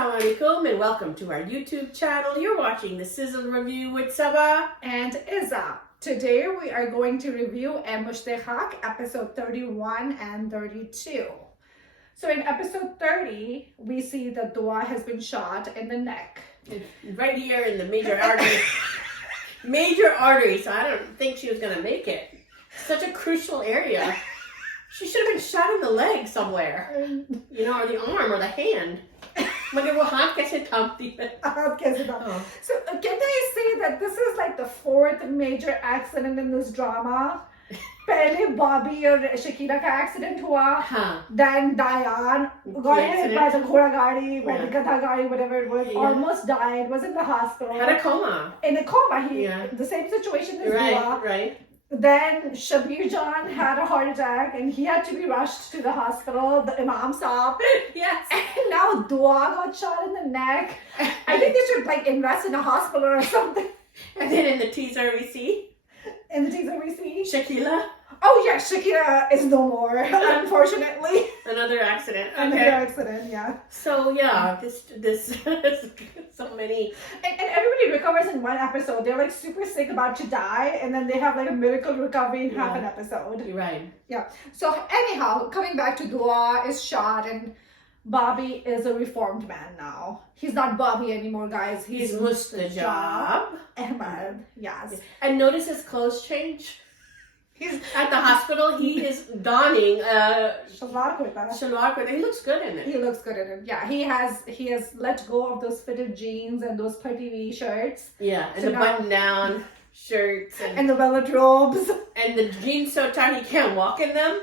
Assalamu alaikum and welcome to our YouTube channel. You're watching the Sizzle review with Sabah and Izza. Today we are going to review Mushte Khaak episode 31 and 32. So in episode 30, we see that Dua has been shot in the neck. Right here in the major artery. Major artery, so I don't think she was going to make it. Such a crucial area. She should have been shot in the leg somewhere. You know, or the arm or the hand. मगर वो हाथ कैसे थामती है? हाथ कैसे थामती? So can I say that this is like the fourth major accident in this drama? पहले Bobby और Shakira का accident हुआ. हाँ. Then Diane got hit by the घोड़ा गाड़ी, by the गधा गाड़ी, whatever it was. Almost died. Was in the hospital. Had a coma. In a coma. The same situation as Dua. Right. Then Shabir John had a heart attack and he had to be rushed to the hospital. The Imam Saab. Yes. And now Dua got shot in the neck. I think they should like invest in a hospital or something. And then in the teaser we see. In the teaser we see. Shakira. Oh yeah, Shakira is no more, unfortunately. Another accident. Okay. Another accident, yeah. So yeah, this so many. And everybody recovers in one episode. They're like super sick about to die, and then they have like a miracle recovery in half an episode. Right. Yeah. So anyhow, coming back to Dua is shot, and Bobby is a reformed man now. He's not Bobby anymore, guys. He's Mustajab. Ahmed, yes. And notice his clothes change. He's at the hospital. He is donning shalwar kurta. Shalwar kurta. He looks good in it. He looks good in it. Yeah, he has let go of those fitted jeans and those putty V shirts. Yeah, and so the button-down shirts and the velvet robes. And the jeans so tight he can't walk in them.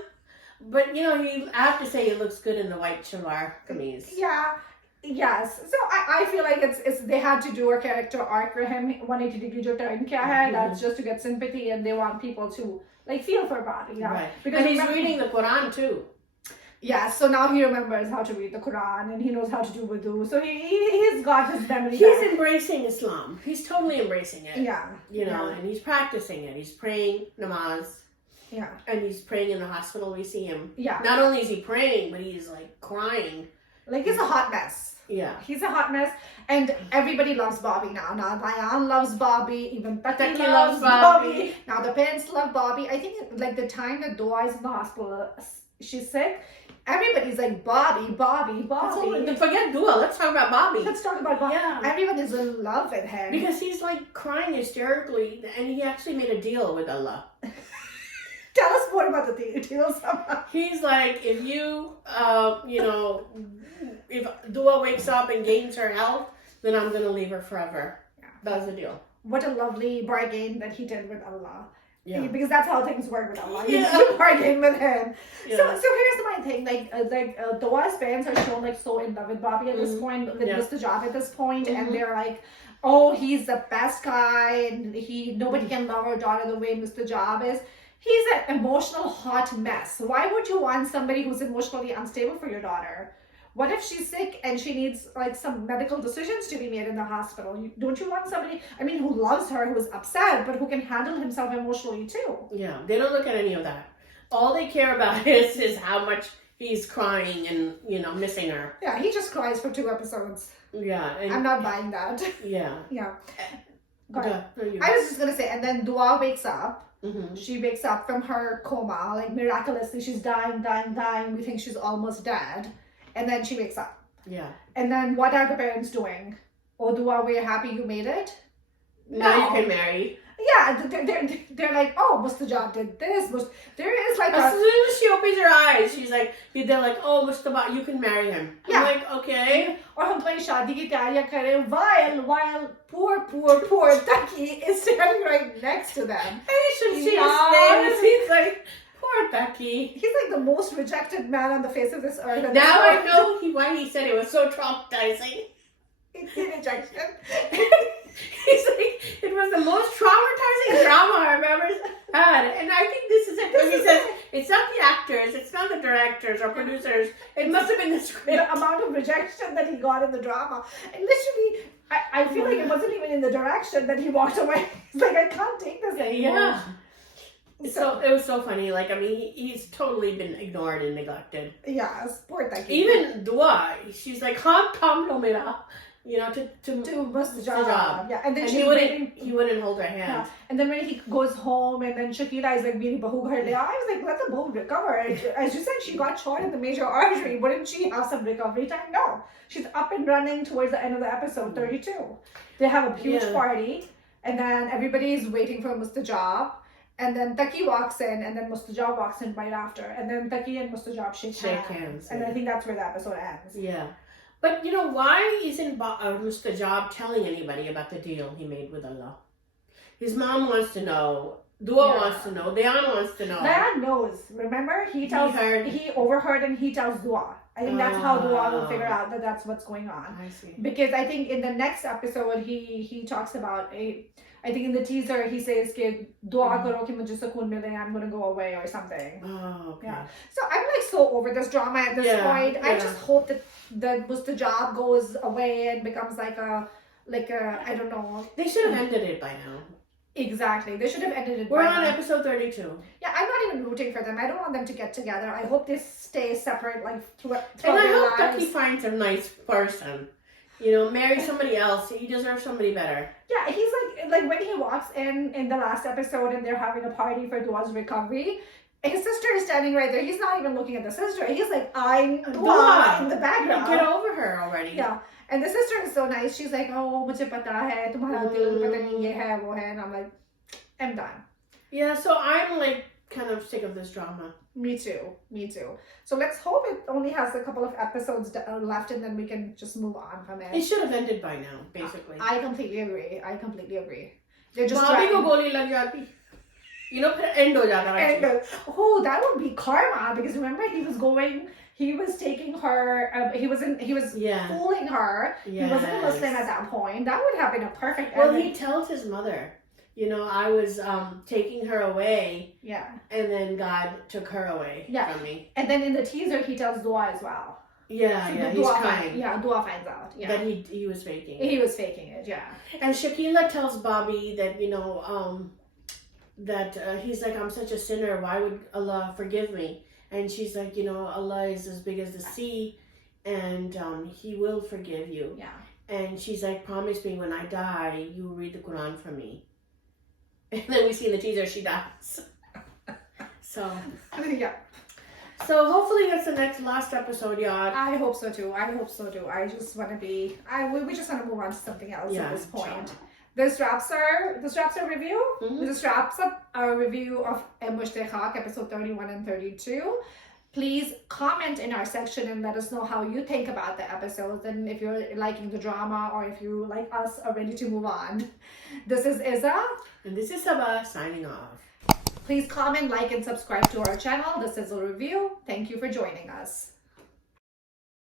But you know, I have to say he looks good in the white shalwar kameez. Yeah. Yes. So I feel like it's they had to do a character arc for him. 180-degree jo turn kya hai. That's just to get sympathy, and they want people to like feel for Bobby. Yeah. Right. Because he's reading the Quran too. Yeah, so now he remembers how to read the Quran and he knows how to do wudu. So he's got his memory. He's embracing Islam. He's totally embracing it. Yeah. You know, and he's practicing it. He's praying namaz. Yeah. And he's praying in the hospital. We see him. Yeah. Not only is he praying, but he's like crying. Like he's a hot mess. Yeah. He's a hot mess. And everybody loves Bobby now. Now Diane loves Bobby. Even Taqi loves Bobby. Now the parents love Bobby. I think like the time that Dua is in the hospital, she's sick. Everybody's like Bobby. Forget Dua. Let's talk about Bobby. Let's talk about Bobby. Yeah. Everyone is in love with him. Because he's like crying hysterically. And he actually made a deal with Allah. Tell us more about the deal. He's like, if you, if Dua wakes up and gains her health, then I'm going to leave her forever. Yeah. That's the deal. What a lovely bargain that he did with Allah. Yeah. Because that's how things work with Allah. You bargain with him. Yeah. So here's my thing. Dua's parents are shown like so in love with Bobby at this point, with Mustajab at this point, and they're like, oh, he's the best guy, and nobody can love our daughter the way Mustajab is. He's an emotional hot mess. Why would you want somebody who's emotionally unstable for your daughter? What if she's sick and she needs like some medical decisions to be made in the hospital? Don't you want somebody, who loves her, who's upset, but who can handle himself emotionally too? Yeah, they don't look at any of that. All they care about is how much he's crying and, missing her. Yeah, he just cries for 2 episodes. Yeah. I'm not buying that. Yeah. Yeah. Go ahead. I was just going to say, and then Dua wakes up. Mm-hmm. She wakes up from her coma, like miraculously. She's dying. We think she's almost dead. And then she wakes up. Yeah. And then what are the parents doing? Oh, Dua, we're happy you made it. Now you can marry. Yeah, they're like, oh, Mustajab did this. There is like as soon as she opens her eyes, they're like, oh, Mustajab, you can marry him. I'm like, okay. Or hum tumhari shaadi ki taiyariyan kar rahe hain while poor Taqi is standing right next to them. And he's like, poor Taqi. He's like the most rejected man on the face of this earth. Now I know why he said it was so traumatizing. It's the rejection. He's like, it was the most traumatizing drama I've ever had. And I think this is it. Because he says, it's not the actors, it's not the directors or producers. It must have been the script. The amount of rejection that he got in the drama. And literally, I feel like it wasn't even in the direction that he walked away. He's like, I can't take this anymore. Yeah. So it was so funny. Like, I mean, he's totally been ignored and neglected. Yes, poor Taqi. Even Dua, she's like, "Khaak tham lo mera," you know, to Mustajab. Yeah, and then he wouldn't hold her hand. Yeah. And then when he goes home, and then Shakila is like, "Meri bahu ghar le aa." I was like, "Let the bahu recover." As you said, she got shot in the major artery. Wouldn't she have some recovery time? No, she's up and running towards the end of the episode 32. They have a huge party, and then everybody is waiting for Mustajab. And then Taqi walks in, and then Mustajab walks in right after. And then Taqi and Mustajab shake hands. And I think that's where the episode ends. Yeah. But, you know, why isn't Mustajab telling anybody about the deal he made with Allah? His mom wants to know. Dua wants to know. Dayan wants to know. Dayan knows. Remember? He overheard and he tells Dua. I think that's how Dua will figure out that that's what's going on. I see. Because I think in the next episode, he talks about I think in the teaser he says कि दुआ करो कि मुझे सुकून मिले, I'm going to go away or something. Oh, okay. Yeah. So I'm like so over this drama at this point. Yeah. I just hope that Mustajab goes away and becomes like a I don't know. They should have ended it by now. Exactly. They should have ended it We're on episode 32. Yeah, I'm not even rooting for them. I don't want them to get together. I hope they stay separate like throughout and I hope lives. Taqi finds a nice person. You know, marry somebody else. He deserves somebody better. Yeah, he's like when he walks in the last episode and they're having a party for Dua's recovery, his sister is standing right there. He's not even looking at the sister. He's like, I'm Dua in the background. Get over her already. Yeah. And the sister is so nice. She's like, oh, mujhe pata hai, tumhara dil pata nahi ye hai, wo hai. And I'm like, I'm done. Yeah, so I'm like kind of sick of this drama. Me too. So let's hope it only has a couple of episodes left and then we can just move on from it. It should have ended by now, basically. I completely agree. They're just Bobby ko goli lag jati. You know, end ho jata. Oh, that would be karma, because remember he was taking her, he was fooling her. Yes. He wasn't a Muslim at that point. That would have been a perfect ending. Well, he tells his mother, you know, I was taking her away. Yeah. And then God took her away from me. And then in the teaser, he tells Dua as well. Yeah, so he's crying. Dua finds out. Yeah. That he was faking it. He was faking it, yeah. And Shakila tells Bobby that, you know, he's like, I'm such a sinner. Why would Allah forgive me? And she's like, you know, Allah is as big as the sea, and He will forgive you. Yeah. And she's like, promise me when I die, you will read the Quran for me. And then we see in the teaser she dies. So yeah. So hopefully that's the last episode, y'all. I hope so too. I just want to be. We just want to move on to something else at this point. Sure. This wraps our review. Mm-hmm. This wraps up our review of Mushte Khaak episode 31 and 32. Please comment in our section and let us know how you think about the episodes, and if you're liking the drama or if you, like us, are ready to move on. This is Izza. And this is Sabah signing off. Please comment, like, and subscribe to our channel, The Sizzle Review. Thank you for joining us.